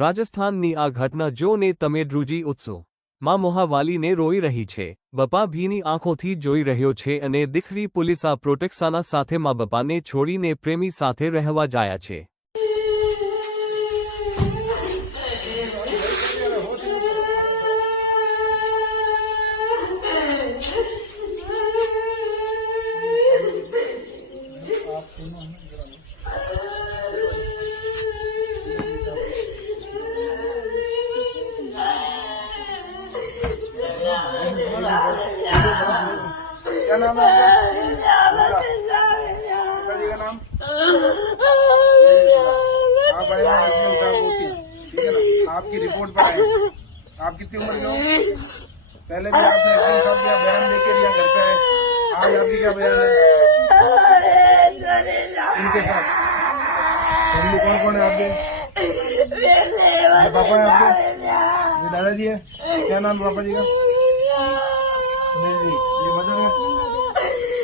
રાજસ્થાનની આ ઘટના જોને તમે ધ્રુજી ઉઠશો। માં મોહાવાલીને રોઈ રહી છે। બપ્પા ભીની આંખોથી જોઈ રહ્યો છે અને દીકરી પોલીસા પ્રોટેક્શના સાથે મા બાપાને છોડીને પ્રેમી સાથે રહેવા જાય છે। क्या नाम है आपका? पिताजी का नाम? आप आए हैं इसमें साहब उसी, ठीक है ना? आपकी रिपोर्ट पर आए। आप कितनी उम्र के हो? पहले भी आपने वकील साहब का बयान देके लिया घर पे आए। आज आपकी क्या बयान है इनके साथ? फैमिली कौन कौन है आपके? पापा है आपके? ये दादाजी है? क्या नाम है पापा जी का? नहीं, ये मदर है।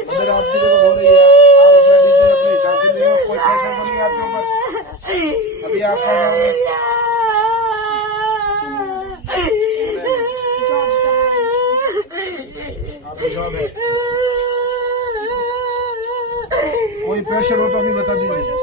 मदर आपकी जगह रो रही है। आप अपना डिसीजन अपने हिसाब से ले लो, कोई प्रेशर तो नहीं है आपके ऊपर। अभी आप क्या करोगे? आपकी जॉब है, कोई प्रेशर हो तो अभी बता दीजिए।